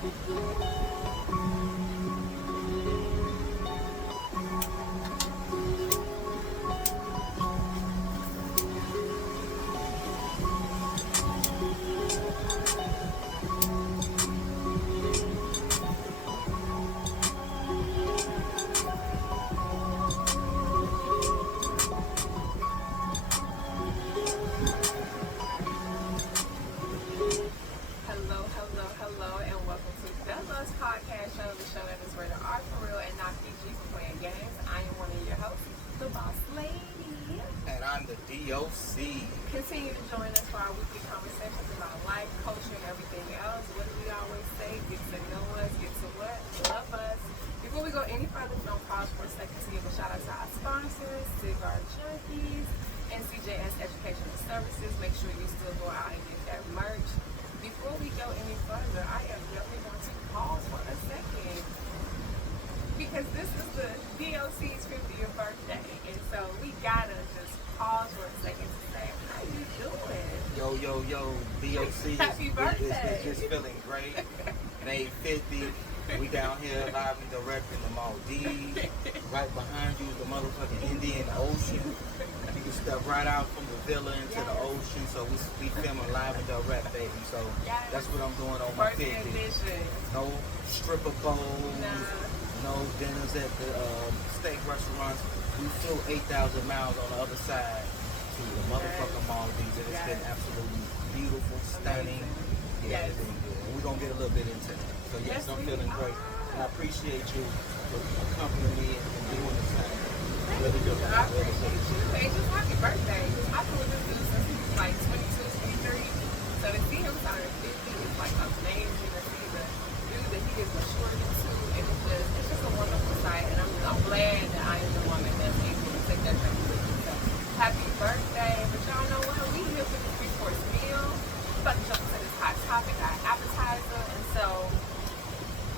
Hello, and welcome to the D.O.C podcast show, the show that is where the art for real and not PG for playing games. I am one of your hosts, the boss lady. And I'm the D.O.C. Continue to join us for our weekly conversations about life, culture, and everything else. What do we always say? Get to know us, get to what? Love us. Before we go any further, don't pause for a second to give a shout out to our sponsors, Cigar Junkies, and CJS Educational Services. Make sure you still go out and get that merch. Before we go any further, I am definitely going to pause for a second because this is the D.O.C's 50th birthday, and so we gotta just pause for a second to say, how you doing? Yo, D.O.C. Happy birthday. is just feeling great. May 50. We down here live and direct in the Maldives. Right behind you is the motherfucking Indian Ocean. You can step right out from the villa into the ocean. So we filming live and direct, baby. So that's what I'm doing on my 50. No stripper bowls. No dinners at the steak restaurants. We flew 8,000 miles on the other side to the motherfucking Maldives. And it's been absolutely beautiful, stunning. Yeah, it's been good. And we're going to get a little bit into that. So yes, I'm feeling great. And I appreciate you for accompanying me and doing this thing. Really do. I appreciate you. And just happy birthday. I've been with this dude since he was like 22, 23. So to see him turn 50 is like amazing to see the dude that he is matured into. And it's just a wonderful sight. And I'm glad that I am the woman that's able to take that journey with you. So happy birthday. But y'all know what? We here for the 3-course meal. We're about to jump into this hot topic, our appetizer. And so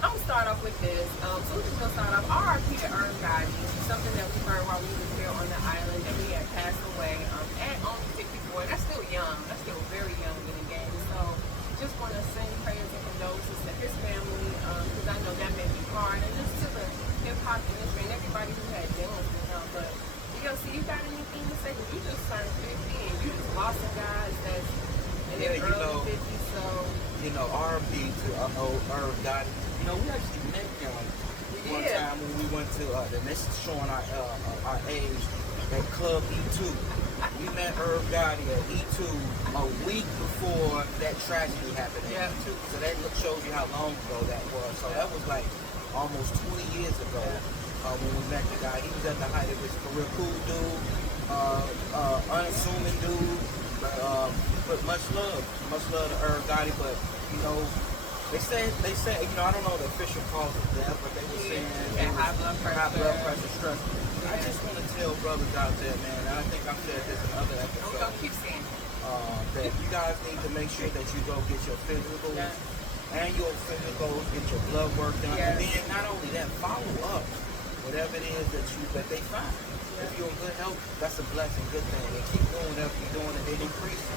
I'm going to start off with this. So we're just going to start off. RIP to Irv Gotti, something that we heard while we were here on the island, that he had passed away at only 54. That's still young. That's still very young in the game. So just want to send prayers and condolences to his family, because I know that may be hard. And just to the hip-hop industry and everybody who had dealings with him. But, you got anything to say? Because you just turned 50 and you just lost some guys that's in their early 50s. So, R&B to Irv Gotti. We actually met him one time when we went to, and this is showing our age, at Club E2. We met Irv Gotti at E2 a week before that tragedy happened at E2. So that shows you how long ago that was. So that was like almost 20 years ago when we met the guy. He was at the height of his career. Cool dude, unassuming dude, but much love to Irv Gotti. But, They say, I don't know the official cause of death, but they were saying high blood pressure, stress. I just want to tell brothers out there, man, and I think I've said this in other episodes. Don't keep saying that you guys need to make sure that you go get your physicals and your physicals, get your blood work done, and then not only that, follow up whatever it is that they find. If you're in good health, that's a blessing, good thing. And keep doing whatever you're doing and it increases.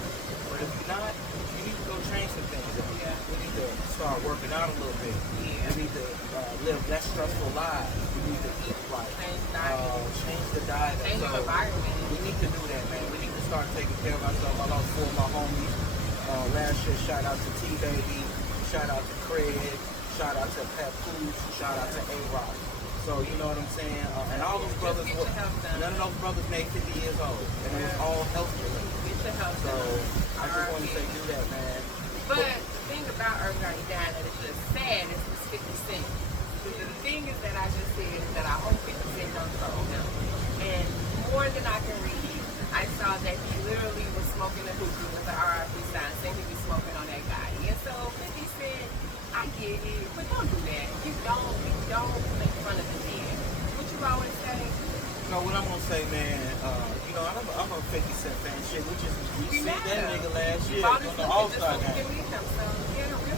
But if you're not, you need to go change some things. We need to start working out a little bit. We need to live less stressful lives. We need to eat right. Change the diet. Change the environment. We need to do that, man. We need to start taking care of ourselves. I lost 4 of my homies last year. Shout out to T-Baby. Shout out to Craig. Shout out to Pat Pooch. Shout out to A-Rock. So, you know what I'm saying? And all those brothers, none of those brothers made 50 years old. And it was all health related. So, I just want to say, do that, man. But the thing about Irv Gotti dying that is just sad is it's 50 Cent. The thing is that I just said is that I hope 50 Cent don't throw him. And more than I can read, I saw that he literally was smoking a hookah with the RIP sign saying he was smoking on that guy. And so 50 Cent, I get it, but don't do that. You don't make fun of the dead. What you always say? What I'm gonna say, man, I'm a 50 Cent fan. Shit, we see that nigga last year on the All-Star game.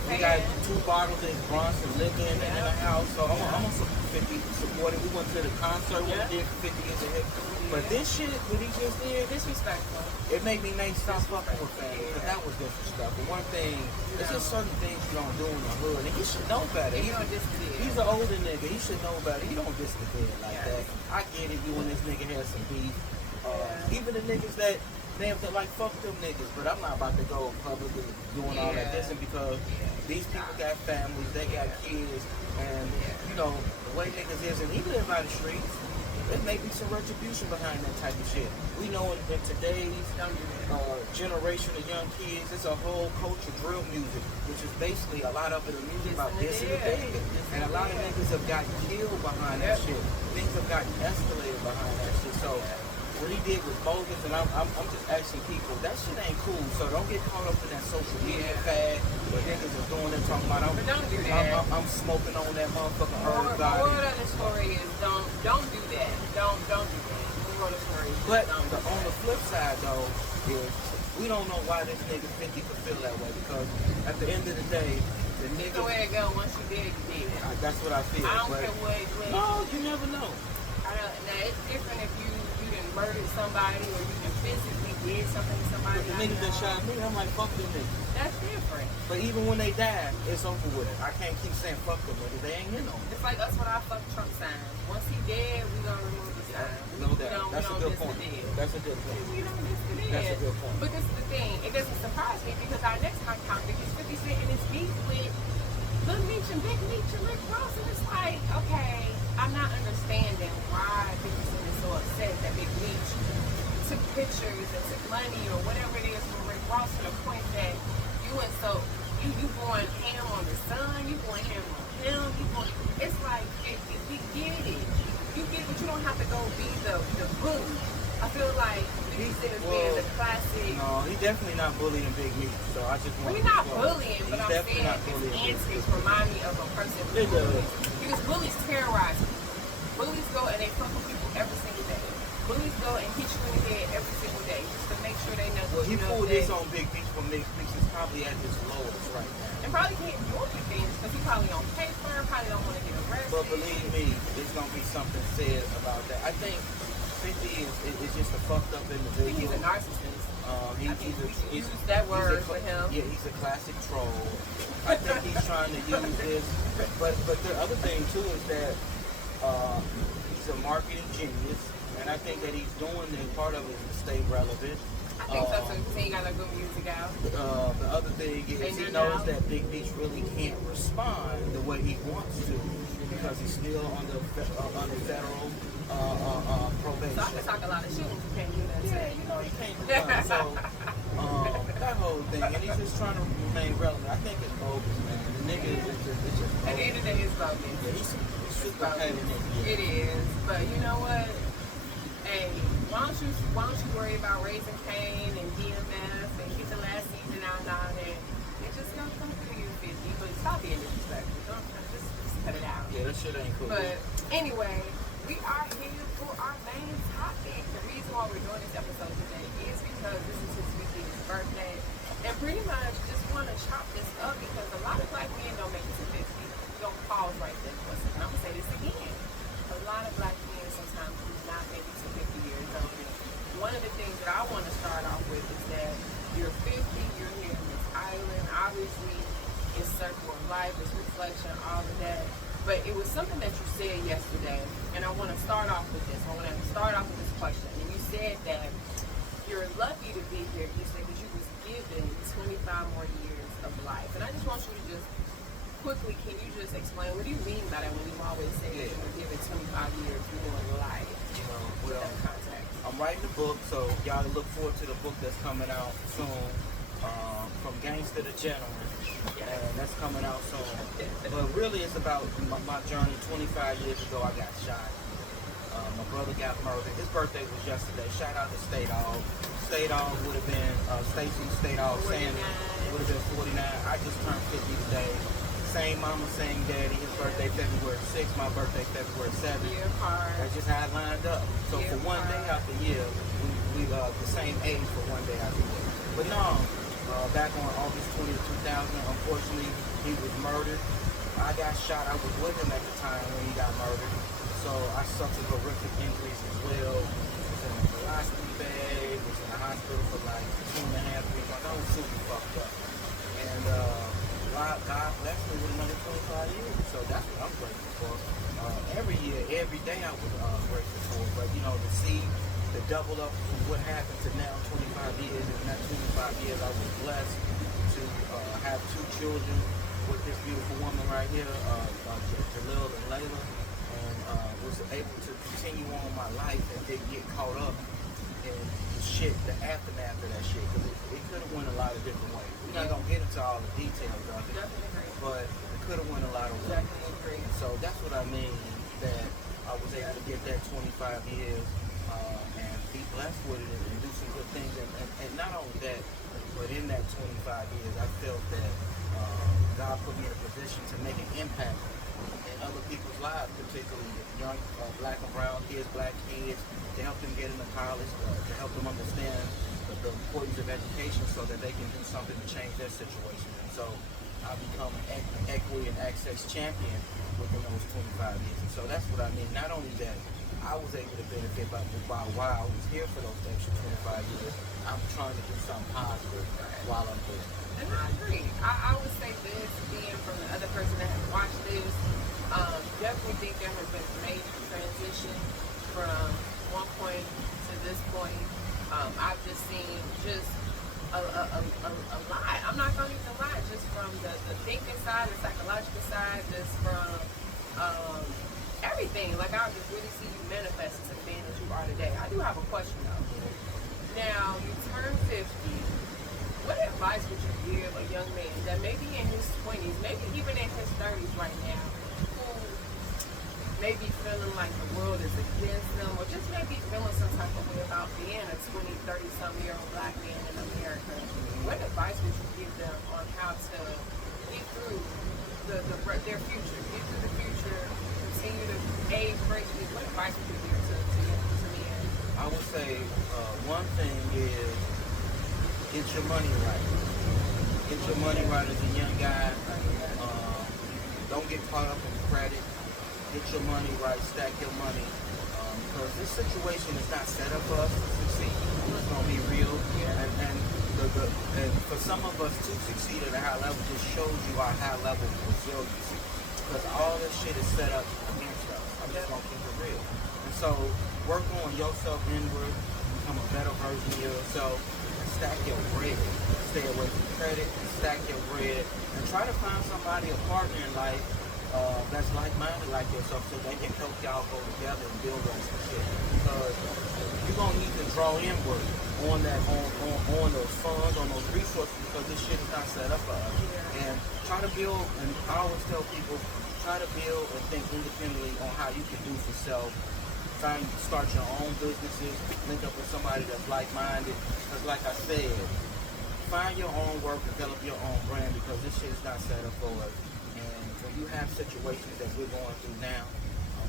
We got 2 bottles of Bronson liquor in the house, so I'm gonna 50 support it. We went to the concert when we did 50 years of hip. But this shit, what he just did, disrespectful. It made me stop fucking with family, because that was disrespectful. One thing, there's just certain things you don't do in the hood, and he should know better. You don't diss the dead. He's an older nigga, he should know better. You don't diss the dead like that. I get it, you and this nigga had some beef. Even the niggas that like fuck them niggas, but I'm not about to go publicly doing all that dissing, because these people got families, they got kids, and you know, the way niggas is, and he live by the streets. There may be some retribution behind that type of shit. We know in today's generation of young kids, it's a whole culture, drill music, which is basically a lot of it is music about dissing the dead. And a lot of niggas have gotten killed behind that shit. Things have gotten escalated behind that shit. So what he did was bogus, and I'm just asking people, that shit ain't cool. So don't get caught up in that social media fad where niggas is doing it, talking about I'm smoking on that motherfucking herb god. The moral of the story is don't do that. Don't do that. The moral of the story is but on the flip side though, is we don't know why this nigga 50 could feel that way, because at the end of the day, the nigga. The way it go, once you dead, you dead. That's what I feel. I don't care what. No, you never know. Now it's different if you done murdered somebody or you done physically did something to somebody. But the niggas that shot me, I'm like, fuck them niggas. That's different. But even when they die, it's over with. I can't keep saying fuck them niggas. They ain't here no more. It's like us when I fuck Trump sign. Once he dead, we gonna remove the sign. No doubt. That's a good point. That's a good point. We don't diss the dead. That's a good point. But this is the thing. It doesn't surprise me, because our next hot topic is 50 Cent and his beef with Lil Meech and Big Meech and Rick Ross. And it's like, okay, I'm not understanding why 50 Cent is so upset that Big Meech took pictures and took money or whatever it is from Rick Ross, to the point that you went so you going ham on the son, you going ham on him, it's like we get it. You get it, but you don't have to go be the bully. I feel like Big Cent is being the classic. No, he definitely not bullying Big Meech, so I just want he's not bullying, but I'm saying his antics remind me of a person who bullies. Because bullies terrorize people. Bullies go and they fuck with people every single day. Bullies go and hit you in the head every single day just to make sure they know. Well, he pulled this on Big Meech when Big Meech is probably at his lowest right now. And probably can't do things because he probably on paper, probably don't want to get arrested. But believe me, there's gonna be something said about that. I think 50 is just a fucked up individual. He's a narcissist. He's use that word for him. Yeah, he's a classic troll. I think he's trying to use this, but the other thing too is that he's a marketing genius, and I think that he's doing this. Part of it is to stay relevant. I think so too. He got a good music out. The other thing is he knows that Big Meech really can't respond the way he wants to, because he's still under federal probation. So I can talk a lot of shit when you can't do that. Yeah, you know he can't do that. So that whole thing, and he's just trying to remain relevant. I think it's bogus, man. The nigga is just bogus. At the end of the day, it's bogus. Yeah, he's super petty nigga. It is, but you know what? Hey, why don't you worry about Raising Cain and DMF and Keep the Last Season out and all that? It just gonna come through you 50, but stop being disrespectful. Just cut it out. Yeah, that shit ain't cool. But anyway, we are here for our main topic. The reason why we're doing this episode today is because this is his 50th birthday, and pretty much just want to chop this up because a lot of black men don't make it to 50. We're gonna pause right there for a second. I'm gonna say this again. A lot of black men sometimes do not make it to 50 years old. And one of the things that I want to start off with is that you're 50, you're here in this island. Obviously, it's circle of life, it's reflection, all of that. But it was something that you said yesterday, and I want to start off with this. I want to start off with this question. And you said that you're lucky to be here. You said because you was given 25 more years of life. And I just want you to just quickly, can you just explain, what do you mean by that when you always say that you were given 25 years more life? Well, I'm writing a book, so y'all look forward to the book that's coming out soon, From Gangster to Gentleman, and that's coming out soon. But really it's about my journey. 25 years ago I got shot. My brother got murdered. His birthday was yesterday. Shout out to Stay Dog. Stay Dog would have been, Stacy Stay Dog Sanders would have been 49. I just turned 50 today. Same mama, same daddy. His birthday February 6th, my birthday February 7th. That's just how it lined up. So for one day out the year, we the same age for one day out the year. But no, back on August 20th, 2000. Unfortunately, he was murdered. I got shot. I was with him at the time when he got murdered. So I suffered horrific injuries as well. Was in a colostomy bag. Was in the hospital for like 2.5, 3 months. I was super fucked up. And God blessed me with another 25 years. So that's what I'm grateful for. Every year, every day I was grateful for. But you know, to see the double up from what happened to now 25 years. In that 25 years, I was blessed to have 2 children with this beautiful woman right here, Jalil and Layla, and was able to continue on my life and didn't get caught up in the shit, the aftermath of that shit, because it could have went a lot of different ways. We're not gonna get into all the details of it, but it could have went a lot of ways. So that's what I mean, that I was able to get that 25 years and be blessed with it and do some good things. And not only that, but in that 25 years, I felt that God put me in a position to make an impact in other people's lives, particularly young black and brown kids, black kids, to help them get into college, to help them understand the importance of education so that they can do something to change their situation. And so I become an equity and access champion within those 25 years. And so that's what I mean. Not only that I was able to benefit by while I was here for those extra 25 years, I'm trying to do something positive while I'm here. And I agree. I would say this, being from the other person that has watched this, definitely think there has been a major transition from one point to this point. I've just seen just a lot. I'm not going to even lie, just from the thinking side, the psychological side, just from everything. Like, I just really see you manifest into the man that you are today. I do have a question, though. Now, you turn 50. What advice would you give a young man that may be in his 20s, maybe even in his 30s right now, who may be feeling like the world is against them, or just maybe feeling some type of way about being a 20, 30-some-year-old black man in America? What advice would you give them on how to get through their future, get through the future, continue to age gracefully? What advice would you give to men? I would say one thing is, get your money right. Get your money right as a young guy. Don't get caught up in credit. Get your money right. Stack your money. Because this situation is not set up for us to succeed. It's going to be real. And for some of us to succeed at a high level just shows you our high level of resiliency. Because all this shit is set up against us. I'm just going to keep it real. And so work on yourself inward. Become a better version of yourself. Stack your bread. Stay away from credit. Stack your bread. And try to find somebody, a partner in life that's like-minded like yourself, so they can help y'all go together and build on some shit. Because you're going to need to draw inward on those funds, on those resources, because this shit is not set up for us. And try to build, and I always tell people, try to build and think independently on how you can do for self. Start your own businesses, link up with somebody that's like-minded. Because like I said, find your own work, develop your own brand, because this shit is not set up for us. And when you have situations that we're going through now,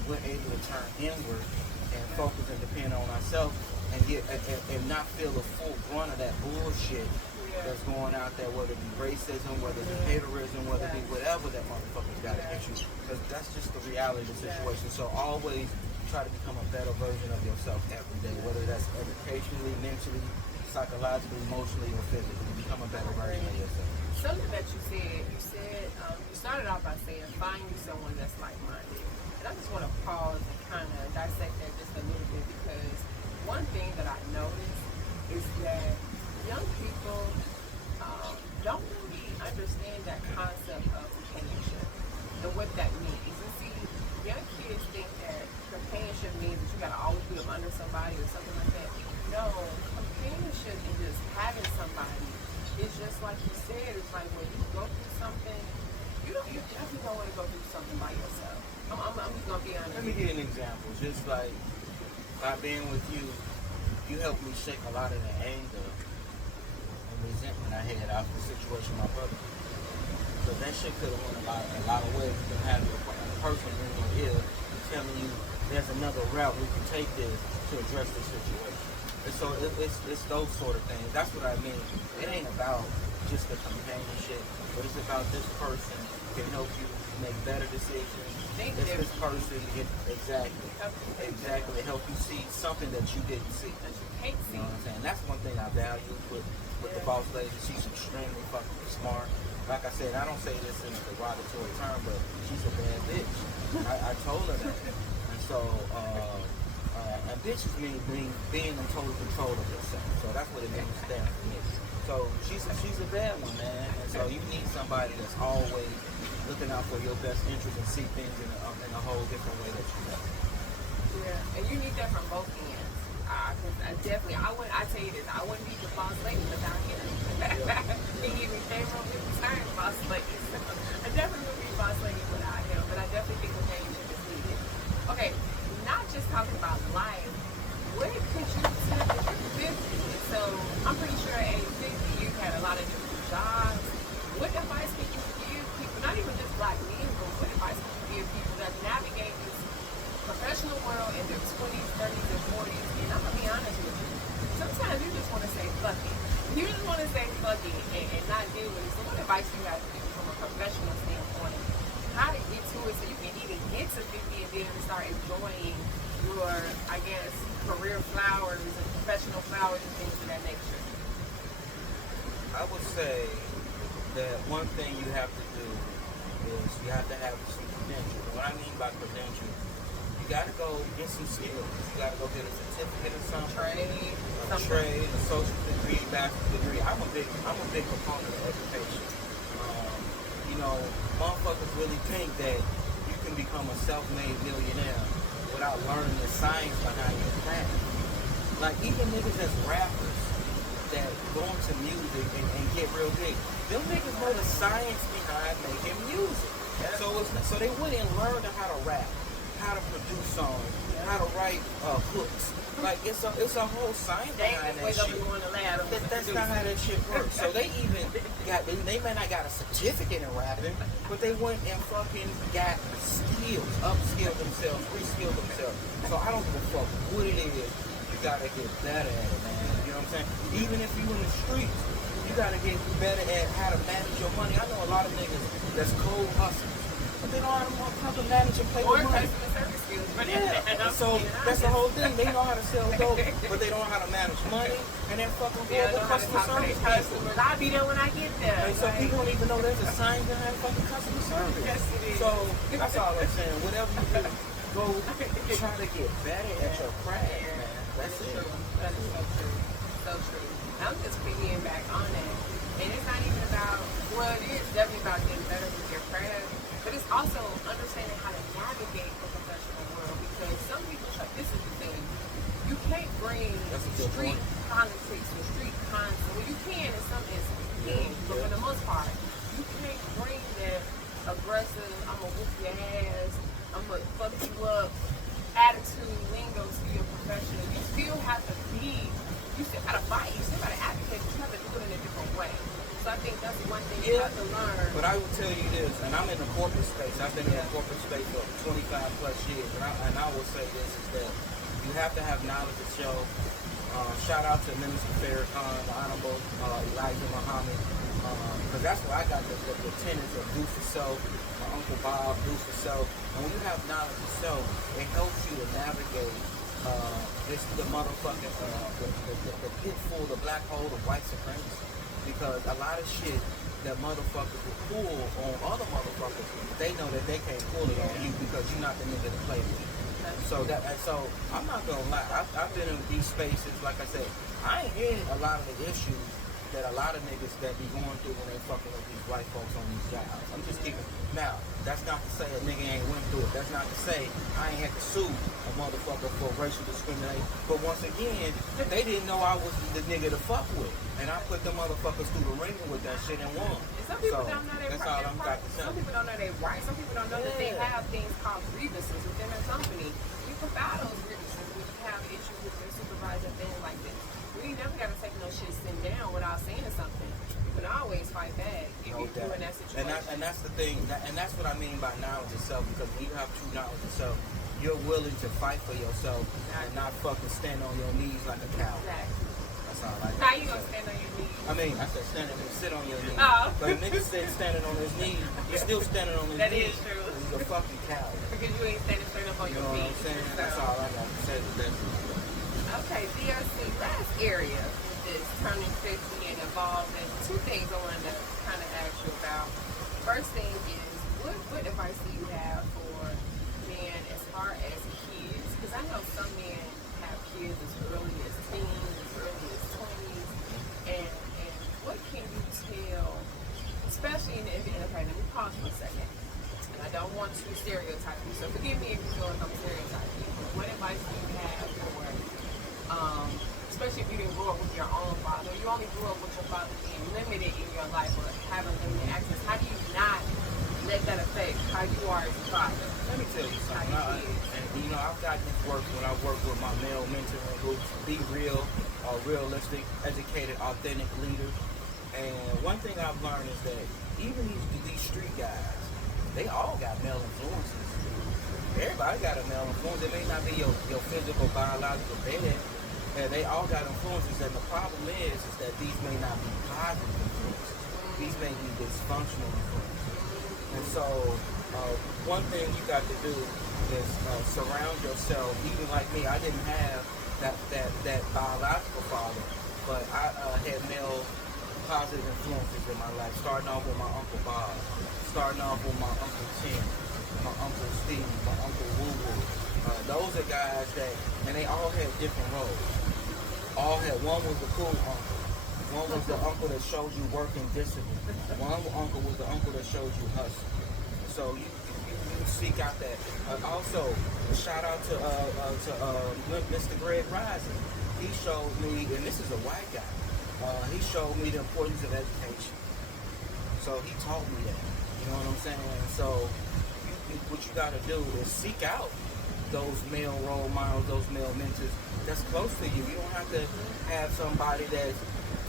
we're able to turn inward and focus and depend on ourselves and and not feel the full brunt of that bullshit that's going out there, whether it be racism, whether it be haterism, whether it be whatever that motherfucker's got against you. Because that's just the reality of the situation. So always try to become a better version of yourself every day, whether that's educationally, mentally, psychologically, emotionally, or physically. Become a better version of yourself. Something that you said, you started off by saying, find you someone that's like-minded. And I just want to pause and kind of dissect that just a little bit, because one thing that I noticed is that young people don't really understand that concept of companionship and what that means. And see, young kids think that companionship means that you gotta always be up under somebody or something like that. No, companionship is just having somebody. It's just like you said, it's like when you go through something, you definitely don't want to go through something by yourself. I'm just gonna be honest. Let me give you an example. Just like by being with you, you helped me shake a lot of the anger and resentment I had out of the situation with my brother. So that shit could have went a lot of ways. You can have a person in your ear telling you there's another route we can take this to address this situation. it's those sort of things. That's what I mean. It ain't about just the companionship, but it's about this person can help you make better decisions. Think It's this different. person exactly help you see something that you didn't see. That you can't You see. know what I'm saying? That's one thing I value with the boss lady. She's extremely fucking smart. Like I said, I don't say this in a derogatory term, but she's a bad bitch. I told her that. And so, and bitches mean being in total control of yourself. So that's what it means stand for me. So she's a bad one, man. And so you need somebody that's always looking out for your best interest and see things in a whole different way that you know. Yeah, and you need that from both ends. I definitely, I tell you this, I wouldn't be the boss lady without him. He even came up with the term boss lady. So I definitely would be boss lady without him, but I definitely think companionship is needed. Okay, not just talking about life. What could you tell if you're 50? So I'm pretty sure at age 50 you've had a lot of different jobs. What advice could you give people, not even just black men, but what advice could you give people that navigate this professional world in their 20s, 30s, and 40s? And I'm gonna be honest with you. Sometimes you just want to say fuck it. You just want to say fuck it and not deal with it. So what advice do you have to give from a professional standpoint? How to get to it so you can even get to 50 and then start enjoying your, I guess, career flowers and professional flowers and things of that nature? I would say that one thing you have to do is you have to have some credentials. And what I mean by credentials, you got to go get some skills. You got to go get a certificate of some trade, a social degree, bachelor's degree. I'm a big proponent of education. You know, motherfuckers really think that you can become a self-made millionaire without learning the science behind your craft. Like even niggas that's rappers that go into music and get real big, them niggas know the science behind making music. So they wouldn't learn how to rap, how to produce songs, how to write hooks. Like it's a whole science behind that shit. That's not how that shit works. So they even they may not got a certificate in rapping, but they went and fucking got skills, upskilled themselves, reskilled themselves. So I don't give a fuck what it is. You gotta get better at it, man. You know what I'm saying? Even if you in the streets, you gotta get better at how to manage your money. I know a lot of niggas that's cold hustlers, but they don't know how to manage and play with money. Yeah. So that's the whole thing. They know how to sell dope, but they don't know how to manage money and then fucking the customer service people. I'll be there when I get there. And so people don't even know there's a sign behind fucking customer service. Yes, it is. So that's all I'm saying. Whatever you do, go try to get better at your craft, man. That's it. That is so true. So true. I'm just piggying back on that. And it's not even about, well, it is definitely about getting better with your craft, but it's also understanding how to navigate the professional world, because some people, this is the thing, you can't bring street politics or street content. Well, you can in some instances, but for the most part, you can't bring that aggressive, I'm going to whoop your ass, I'm going to fuck you up attitude, lingo to your professional. You still have to you still got to fight, you still got to advocate, you have to do it in a different way. So I think that's one thing you have to learn. But I will tell you this, and I'm in the corporate space. I've been in the corporate space for 25 plus years, and I will say this, is that you have to have knowledge to show. Shout out to Minister Farrakhan, the Honorable Elijah Muhammad, because that's where I got the tenets of do for self, my Uncle Bob, do for self. And when you have knowledge to self, it helps you to navigate the motherfucking the pitfall, the black hole of white supremacy. Because a lot of shit that motherfuckers will pull on other motherfuckers, they know that they can't pull it on you because you're not the nigga to play with. So I'm not gonna lie. I've been in these spaces, like I said, I ain't hearing a lot of the issues that a lot of niggas that be going through when they fucking with these white folks on these jobs. I'm just keeping. Now, that's not to say a nigga ain't went through it. That's not to say I ain't had to sue a motherfucker for racial discrimination. But once again, they didn't know I was the nigga to fuck with. And I put the motherfuckers through the ringer with that shit and won. And some people don't know their that's all I'm got to say. Some people don't know their rights. Some people don't know that they have things called grievances within their company. You can file those grievances when you have issues with your supervisor, things like this. We never got to take no shit sitting down without saying something. You can always fight back if you're in that situation. And that's the thing, and that's what I mean by knowledge of self, because when you have true knowledge of self, you're willing to fight for yourself and not fucking stand on your knees like a cow. Exactly. That's all I How you gonna stand on your knees? I mean, I said standing and sit on your knees. Oh. But a nigga said standing on his knees, you're still standing on his That knees. is true. He's a fucking cow. Because you ain't standing straight up on You your know what feet. I'm saying? So. That's all I got to say to that. Okay, D.O.C. last area is turning 50 and evolving. Two things I wanted to kind of ask you about. First thing is, what advice do you have for men as far as kids? Because I know some men have kids as early as teens, as early as 20s, and what can you tell, especially in the okay, let me pause for a second. And I don't want to stereotype you, so forgive me if you feel like I'm stereotyping you, but what advice do you have for especially if you didn't grow up with your own father, you only grew up with your father being limited in your life or having limited access. How do you not let that affect how you are as a father? Let me tell you something. I've gotten this work when I work with my male mentoring groups. Be real, realistic, educated, authentic leaders. And one thing I've learned is that even these street guys, they all got male influences. Everybody got a male influence. It may not be your physical, biological dad. And they all got influences, and the problem is that these may not be positive influences. These may be dysfunctional influences. And so, one thing you got to do is surround yourself. Even like me, I didn't have that biological father, but I had male positive influences in my life. Starting off with my Uncle Bob, starting off with my Uncle Tim, my Uncle Steve, my Uncle Woo Woo. Those are guys that, and they all had different roles. One was the cool uncle. One was the uncle that showed you work and discipline. One uncle was the uncle that showed you hustle. So you seek out that. Also, shout out to Mr. Greg Rising. He showed me, and this is a white guy. He showed me the importance of education. So he taught me that. You know what I'm saying? So what you got to do is seek out those male role models, those male mentors that's close to you. You don't have to have somebody that's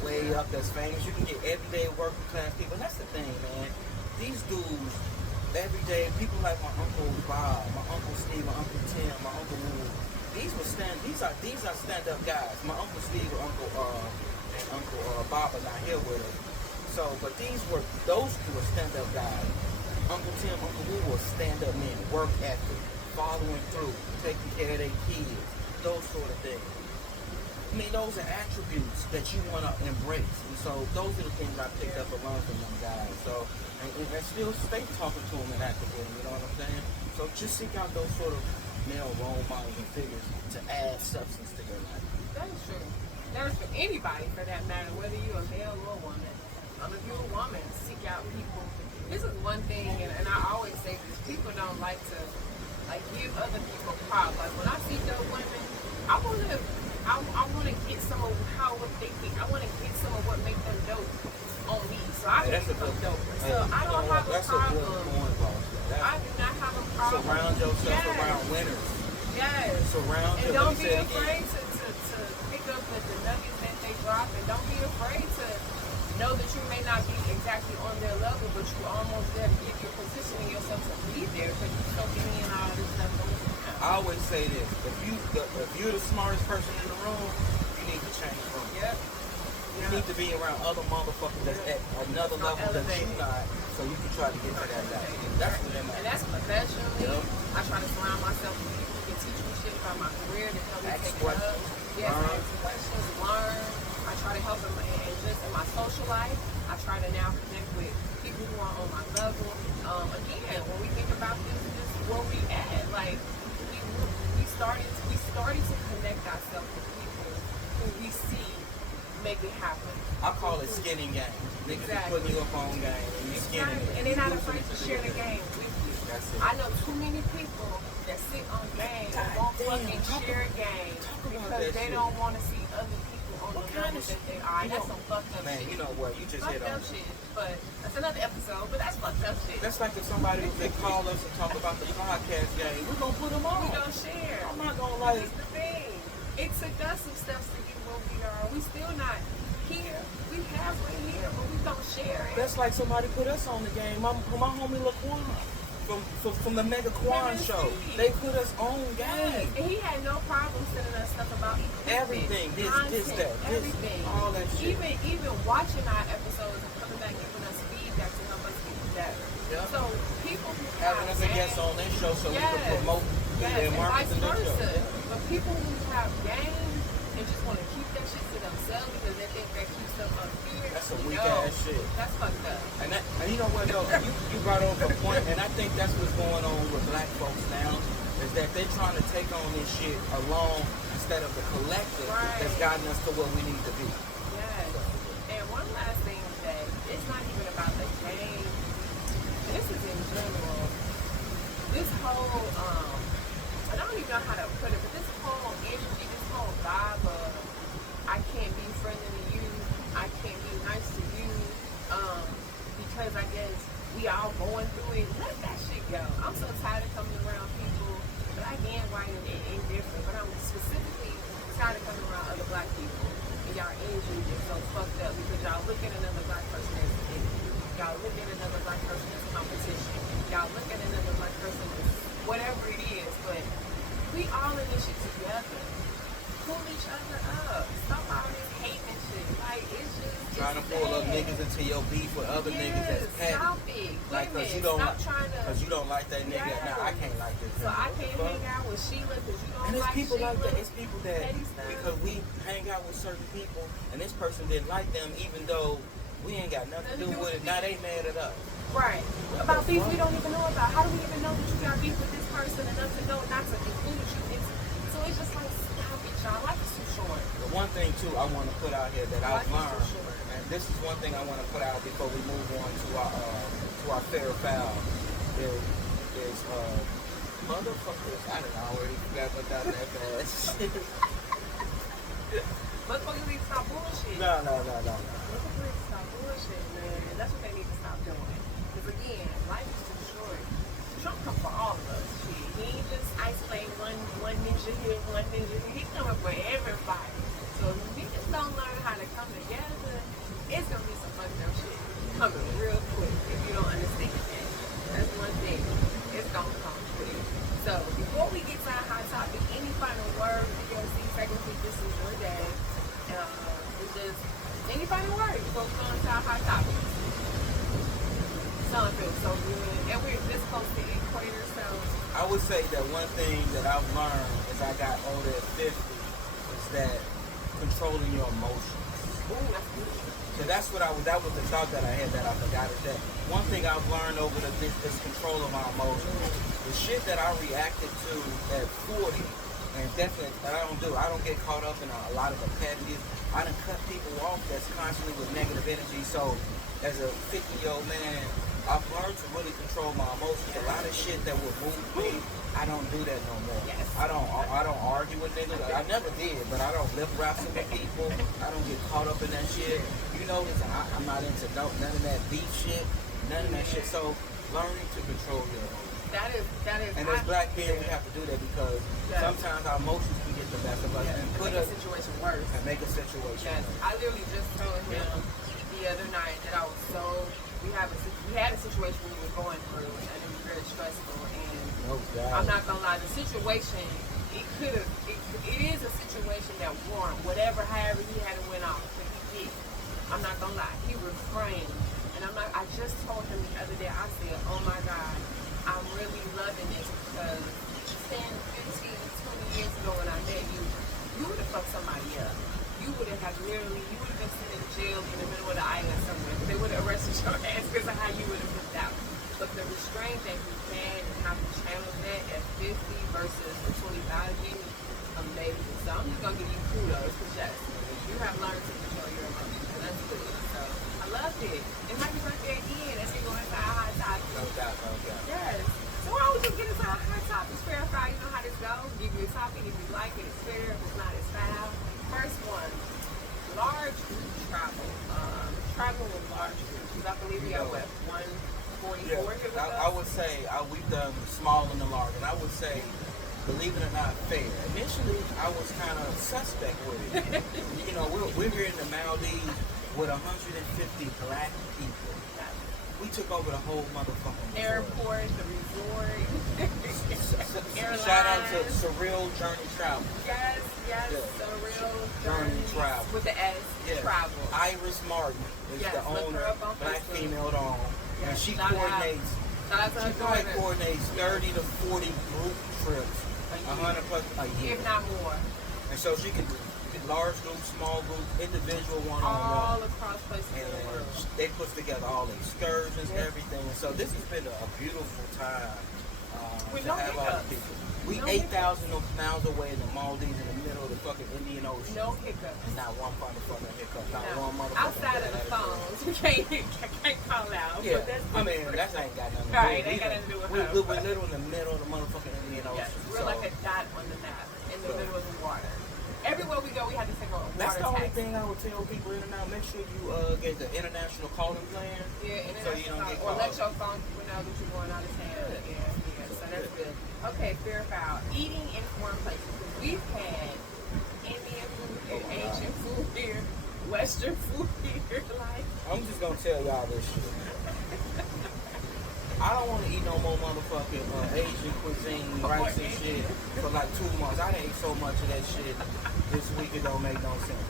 way up, that's famous. You can get everyday working class people. And that's the thing, man. These dudes, everyday people like my Uncle Bob, my Uncle Steve, my Uncle Tim, my Uncle Lou. These are stand-up guys. My Uncle Steve and Uncle Bob are not here with us. So, but those two are stand-up guys. Uncle Tim, Uncle Lou were stand-up men, work ethic, following through, taking care of their kids, those sort of things. I mean, those are attributes that you want to embrace. And so those are the things I picked up and learned from them guys. So, and still stay talking to them and acting with them, you know what I'm saying? So just seek out those sort of male role models and figures to add substance to your life. That is true. That is for anybody for that matter, whether you're a male or a woman. If you're a woman, seek out people. This is one thing, and I always say this, people don't like to give other people props. Like when I see dope women, I wanna get some of what they think. I wanna get some of what makes them dope on me. So I can become dope. So I don't have a problem. I do not have a problem. Surround yourself around winners. Yes. Surround and don't be afraid to pick up the nuggets that they drop, and don't be afraid to know that you may not be exactly on their level, but you're almost there to give your positioning yourself to be there because you're so busy and all this stuff going on. I always say this: if you're the smartest person in the room, you need to change rooms. Yep. You need to be around other motherfuckers that's at another level that you're not, so you can try to get to that level. That's what I'm at. And that's professionally. Yep. I try to surround myself with people who can teach me shit about my career to help me take it up. Yes, ask questions, learn. I try to help them and just in my social life. I try to now connect with people who are on my level. Again, when we think about this is where we at. Like we started to connect ourselves with people who we see make it happen. I call it skinning game. Niggas be putting you up on game and you skinning it. And they're not afraid to share the game with you. That's it. I know too many people that sit on game and won't fucking share game because they don't want to see other people on the level that they are. That's some fucked up shit. Man, you know what? You just hit on shit. But that's another episode. But that's fucked up shit. That's like if somebody they call us and talk about the podcast game, we're gonna put them on. We gonna share. I'm not gonna like. That's the thing. It took us some steps to get where we are. We still not here. We halfway here, but we don't share it. That's like somebody put us on the game. My homie Laquan. from the Mega Quan show. They put us on game. And he had no problem sending us stuff about everything, this, that, everything, all that shit. Even watching our episodes and coming back giving us feedback to help us get better. Yep. So people who having us a guest on their show so we can promote their markets and their show. But people who have game and just want to keep that shit to themselves because they think that keeps them up here. That's a weak ass shit. That's fucked up. And you know what though? you brought up a point, and I think that's what's going on with black folks now, is that they're trying to take on this shit alone instead of the collective that's gotten us to where we need to be. Yes. And one last thing that it's not even about the game. And this is in general. This whole I don't even know how to put it, but this whole energy, this whole vibe of I can't be friendly to you, I can't be nice to you, because I guess we all going through it. Let that shit go. I'm so tired of coming around people, black and white and indifferent, but I'm specifically tired of coming around other black people. And y'all energy is so fucked up because y'all look at another black person as an enemy. Y'all look at another black person as competition. Y'all look at another black person as whatever it is, but we all in this shit together. Pull each other up. Stop all this hating and shit. Like, it's just trying to pull up niggas into your beef with other niggas that's petty. Stop it. Like, cause you don't like that nigga. Nah, I can't like this. So I can't hang out with Sheila because you don't and it's like people Sheila. like that. It's people that because we hang out with certain people and this person didn't like them even though we ain't got nothing to do with it. Now they mad at us. Right. About beef we don't even know about. How do we even know that you got beef with this person enough to know not to include you in? So it's just like, stop it, y'all. Life is too short. The one thing too I want to put out here that I've learned, and this is one thing I want to put out before we move on to our fair foul, is motherfuckers. I done already forgot about that fast. Motherfuckers need to stop bullshit. No. Motherfuckers need to stop bullshit, man. And that's what they need to stop doing. Because again, life is too short. Trump come for all of us. Shit. He ain't just isolating one ninja here, one ninja here. He's coming for everybody. So if niggas don't learn how to come together, it's gonna be some fucked up shit coming real quick if you don't understand that. That's one thing. It's gonna come quick. So before we get to our hot topic, any final words? DOC, technically this is your day. It's just any final words before we go into our hot topic. Sun feels so good, and we're this close to the equator, so. I would say that one thing that I've learned as I got older at 50 is that controlling your emotions. Ooh, that's good. So that was the thought that I had that I forgot is that one thing I've learned over this control of my emotions, the shit that I reacted to at 40, and definitely that I don't get caught up in a lot of the pettiness. I done cut people off that's constantly with negative energy. So as a 50-year-old man, I've learned to really control my emotions. A lot of shit that would move me, I don't do that no more. Yes. I don't argue with niggas. I never did, but I don't lip wrestle with people. I don't get caught up in that shit. You know, I'm not into none of that beef shit, none of that shit. So learning to control your emotions. That is. And as black men, we have to do that because sometimes our emotions can get the best of us and make a situation worse. And make a situation worse. I literally just told him the other night that I was so. We had a situation we were going through, and it was very stressful. And I'm not gonna lie, the situation it is a situation that warrant however he had it went off. But he did. I'm not gonna lie, he refrained, and I just told him the other day. I said, oh my God, I'm really loving this because 10, 15, 20 years ago when I met you, you would have fucked somebody up. You would have been sent in jail in the middle of the island somewhere. They would have arrested your ass because of how you would have flipped out. But the restraint that you had and how you channeled that at 50 versus the 25 years, amazing. So I'm just gonna give you kudos because yes, you have learned to control your emotions, and that's good. So I loved it. And happy birthday again as we go into our hot topic. No doubt. Yes. So why don't we just get into our hot topics? Fair or foul, you know how this goes. Give you a topic if you like it, it's fair. If it's not, it's foul. First one, large group travel. Travel with large groups. Because I believe we are 144 here with us? I would say we've done small and the large, and I would say, believe it or not, fair. Initially, I was kind of suspect with it. You know, we're here in the Maldives with 150 black people. We took over the whole motherfucking airport, the resort. Airlines. Shout out to Surreal Journey Travel. Yes, Yeah. Surreal Journey Travel. with the S. Yeah. Travel. Iris Martin is Yes, the look owner, her up on black Facebook. female owned, and Yes, she shout out. coordinates. Shout out to her She probably daughter. coordinates 30 to 40 group trips, A year. 100 plus a year. If not more. And so she can do large groups, small groups, individual one-on-one. All across places in the And world. they put together all the excursions, Yes. everything. And so this has been a beautiful time With to no have all the hiccups. people. We No 8,000 miles away in the Maldives in the middle of the fucking Indian Ocean. No hiccups. And not one motherfucking hiccup, not No. one motherfucking Outside of the bad phones, we can't call out. Yeah, But that's I mean, that ain't got nothing to do Right, with ain't got it. nothing to do with We're her. literally in the middle of the motherfucking Indian Ocean. Yes, we're so like a dot on the map in the So- middle of the water. Everywhere we go, we have to take a water that's the only taxi. thing I would tell people in and out. Make sure you get the international calling plan. Yeah, So you don't get or let called. your phone people know that you're going out of town. Yeah, so that's good. Okay, fair foul. Eating in foreign places. We've had Indian food here, Asian food here, Western food here. Like, I'm just gonna tell y'all this shit. I don't want to eat no more motherfucking Asian cuisine, rice and shit for like 2 months. I done ate so much of that shit this week it don't make no sense.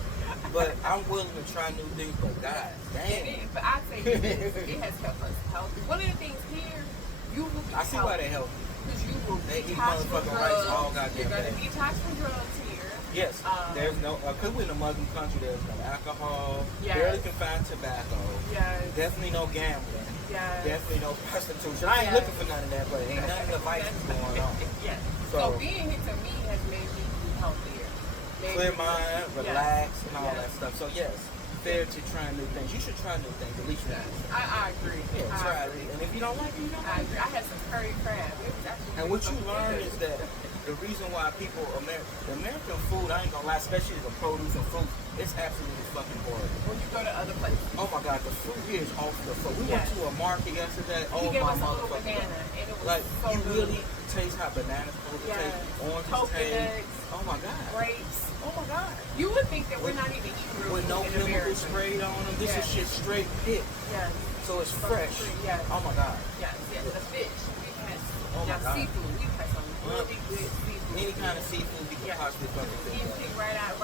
But I'm willing to try new things. But God damn, but I say it has helped us healthy. One of the things here, you will be I see why they help. because you will They eat detox from motherfucking drugs. rice all goddamn You're gonna day. detox from drugs here. Yes, there's no. Cause we're in a Muslim country. There's no alcohol. Yes. Barely can find tobacco. Yes. Definitely no gambling. Yes. Definitely no prostitution. I ain't Yes. looking for none of that, but ain't none of the vices going on. Yes. So- So being here to me has made me be healthier. Made Clear me- mind, relax, and all Yes. that stuff. So yes, fair to trying new things. You should try new things. At least you I agree. yeah, I try agree. it. And if you don't like it, you don't I like it. agree. I had some curry crab. It was actually And what you fucking learn good. is that the reason why people, the American food, I ain't gonna lie, especially the produce and fruit, it's absolutely fucking horrible. when you go to other places. Oh my God, the fruit here is off the foot. We went Yes. to a market yesterday. He Oh gave my us a little motherfucking banana, God. and it was Like, so you good. really taste how bananas supposed to Yes. taste, oranges Coconuts, taste. Oh my God. grapes. Oh my God. You would think that we're not even eating real With food no in chemicals America. sprayed on them. This Yes. is shit straight pit. Yes. So it's From the fresh. tree, yes. Oh my God. Yes, yes. The fish. We've had Oh my now God. seafood. We've had some really good seafood. Any kind of seafood you can Yeah. possibly fucking think of. Anything right out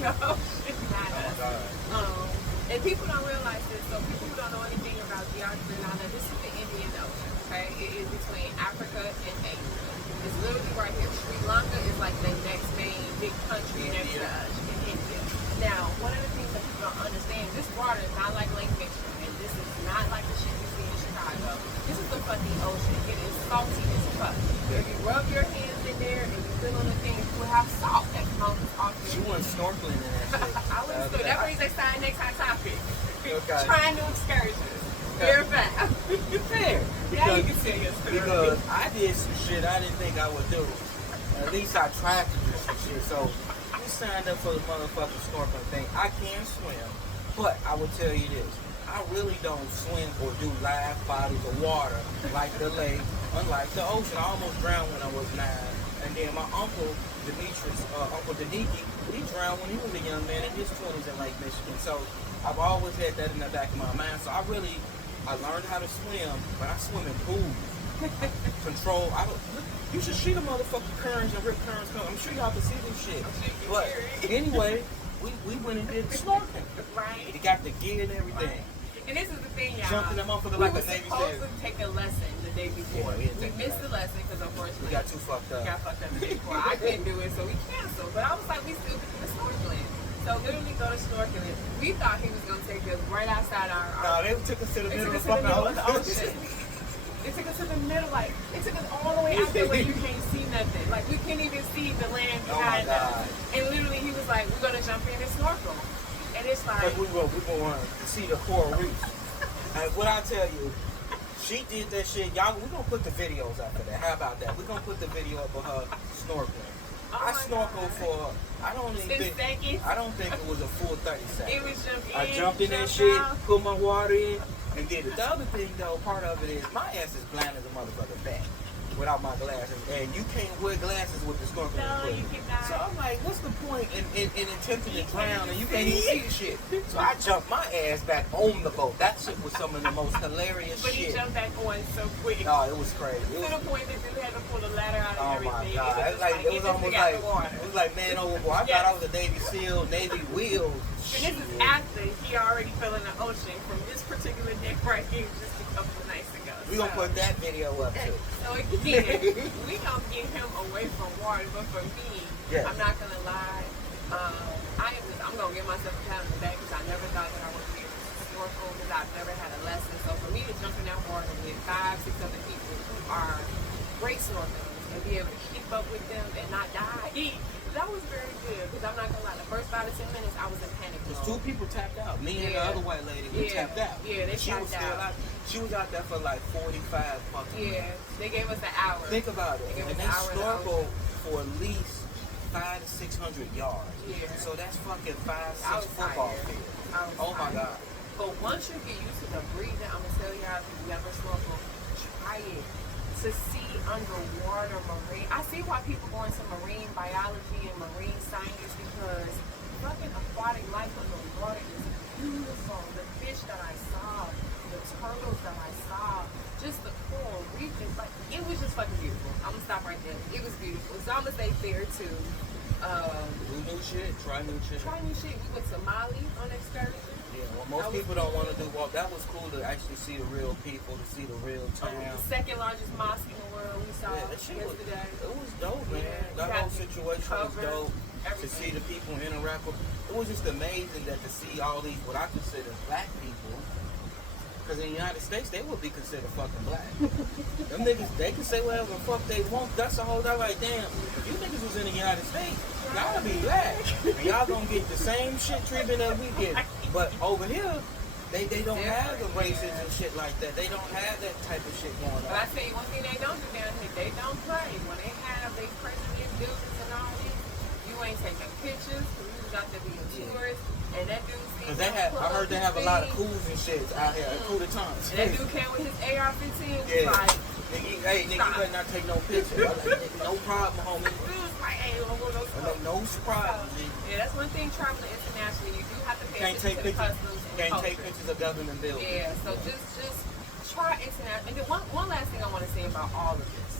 Yeah. the ocean. Oh my God. And people don't realize this. So people who don't know anything about geography and all that, this is the Indian Ocean. Okay, it is between Africa and Asia. It's literally right here. Sri Lanka is like the next main big country next to us in India. Now, one of the things that people don't understand, this water is not like Lake Michigan, and this is not like the shit you see in Chicago. This is the fucking ocean. It is salty as fuck. If you rub your hands in there and you feel on the thing, you will have salt that comes off She your went snorkeling in that shit. I was good. That brings us to our next hot topic. Okay. Trying new excursions. Fair fact. Fair. Now you can tell your story. Because I did some shit I didn't think I would do. At least I tried to do some shit. So we signed up for the motherfucking snorkeling thing. I can swim, but I will tell you this. I really don't swim or do live bodies of water like the lake, unlike the ocean. I almost drowned when I was 9. And then my uncle, Demetrius, Uncle Deniki, he drowned when he was a young man in his 20s in Lake Michigan. So I've always had that in the back of my mind. So I learned how to swim, but I swim in pools. Control, you should see the motherfucking currents and rip currents come. I'm sure y'all can see this shit. But anyway, we went and did snorkeling. Right. He got the gear and everything. And this is the thing, y'all. Jumped in that motherfucker we like were a Navy supposed SEAL. to take a lesson the day before. Yeah, we didn't we take missed the the lesson because unfortunately We got too fucked up. got fucked up the day before. I couldn't do it, so we canceled. But I was like, we still could do the snorkeling. So literally go to snorkeling. We thought he was gonna take us right outside our No, they took us to the They middle took of us the to fucking the middle of the ocean. ocean. They took us to the middle, like, it took us all the way out there where you can't see nothing. Like, we can't even see the land Oh my behind God. us. And literally, he was like, we're gonna jump in and snorkel. And it's like, Because we going to see the coral reefs. And what I tell you, she did that shit. Y'all, we're going to put the videos up for that. How about that? We're going to put the video up of her snorkeling. Oh I my snorkeled God. for, I don't even 10 seconds. I don't think it was a full 30 seconds. It was jump in, I jumped in that jump shit, out. put my water in, and did it. The other thing, though, part of it is my ass is blind as a motherfucker back. without my glasses, and you can't wear glasses with the snorkeling No, you equipment. cannot. So I'm like, what's the point in attempting to drown and you can't even see shit? So I jumped my ass back on the boat. That shit was some of the most hilarious But shit. he jumped back on so quick. Oh, it was crazy. It To was, the point that you had to pull the ladder out oh and my everything. god! And It was like it was almost like it was like man overboard. I thought I was a Navy SEAL, Navy WEEL. And this is after he already fell in the ocean from this particular deck right here just a couple of nights ago. We gonna put that video up too. So again, we gonna get him away from water. But for me, Yes. I'm not gonna lie. I'm gonna give myself a pat on the back because I never thought that I would be able to snorkel because I've never had a lesson. So for me to jump in that water with 5, 6 other people who are great snorkelers and be able to keep up with them and not die, that was very good. Because I'm not gonna lie, the first 5 to 10 minutes I was in panic mode. There's 2 people tapped out. Me and the other white lady, we tapped out. Yeah, they she was tapped still out. She was out there for like 45 fucking minutes. Yeah, they gave us an hour. Think about it. They gave And us they an hour in the snorkel for at least 500 to 600 yards. Yeah. So that's fucking 5, I 6 was football tired. fields. I was Oh my tired. god. But once you get used to the breathing, I'm gonna tell you how if you never snorkel, try it. To see underwater marine, I see why people go into marine biology and marine science because fucking aquatic life underwater is beautiful. The fish that I saw, the turtles that I saw, just the coral reef, like it was just fucking beautiful. I'm gonna stop right there. It was beautiful. So I'm gonna stay there too. Do new shit, try new shit. Try new shit. We went to Mali on excursion. Yeah, well, most people don't want to do walk. That was cool to actually see the real people, to see the real town. The second largest mosque in the world we saw Yeah, that shit was, yesterday. it was dope, man. Yeah, That got whole situation was covered, dope. To everything. see the people interact with. It was just amazing that to see all these, what I consider black people. Because in the United States, they would be considered fucking black. Them niggas, they can say whatever the fuck they want. That's the whole thing. Like, damn, if you niggas was in the United States, y'all be black. And y'all gonna get the same shit treatment that we get. But over here, they don't have the races and shit like that. They don't have that type of shit going on. But I tell you one thing they don't do down here, they don't play. When they have their president buildings and all this, you ain't taking pictures, because you was out there being tourists, and that dude Because they have, I heard they have a lot of coups and shit out here, coup de temps. And that dude came with his AR-15, Yeah. like, Nigga, hey, nigga, you better not take no picture. I'm like, nigga, no problem, homie. dude was like, hey, don't go no I'm like, no surprise, nigga. Yeah, that's one thing traveling internationally. You do have to pay Can't take attention to the pictures. customs and Can't culture. take pictures of government buildings. Yeah, so just try international. And then one last thing I want to say about all of this.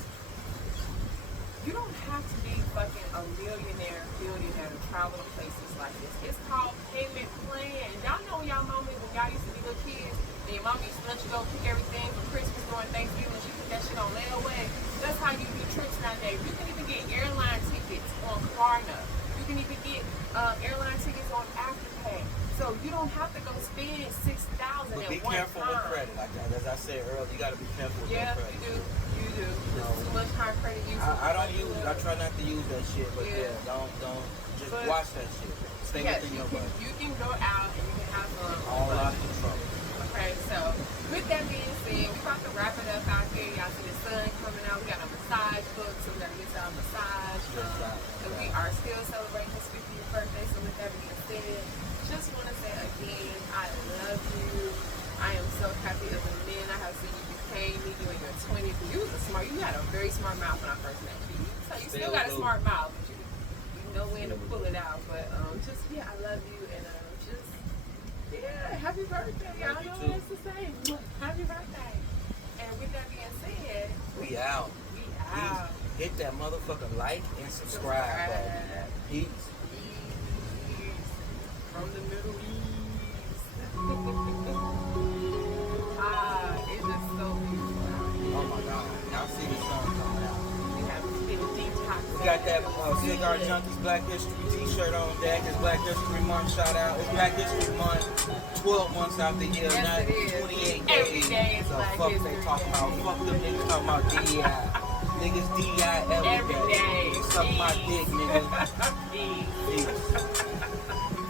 You don't have to be fucking a millionaire, billionaire to travel to places like this. It's called payment plan. Y'all know y'all mommies when y'all used to be little kids and your mom used to let you go pick everything for Christmas during Thanksgiving and she put that shit on layaway. That's how you do trips nowadays. You can even get airline tickets on Klarna. You can even get airline tickets on Afterpay. So you don't have to go spend $6,000 But at be one careful time. with credit. Like as I said earlier, you got to be careful with Yeah, your credit. you do. You do. No. Too much high credit use. I don't use. I try not to use that shit. But Yeah. yeah, don't just But- watch that shit. Stay Yes, within you your can, budget. you can go out and you can have fun. All but- out of control. Okay, so with that being said, we about to wrap it up out here. Y'all see the sun coming out. We got a massage book, so we gotta get to our massage. Yes, right. And we are still celebrating his 50th birthday. So with that being said, just want to say again, I love you. I am so happy as a man I have seen you became me during your 20s. You was a smart. You had a very smart mouth when I first met you. So you still got a smart mouth, but you know when to pull it out. But just yeah, I love you and just. Yeah, happy birthday. I don't know what else to say. Happy birthday. And with that being said, We out. we out. Hit that motherfucking like and subscribe button. Peace. Peace. From the Middle East. It's just so beautiful out here. Oh my God. Y'all see the sun coming out. We have been detoxing. We got that Cigar Junkies Black History t-shirt on deck. It's Black History Month. Shout out. It's Black History Month. 12 months out the year, Yes, not it is. 28 Every days. day is So Black fuck History they talking Day. about. Fuck them niggas talking about DEI. Niggas DEI every Every day. Suck my dick, nigga. Peace. Peace.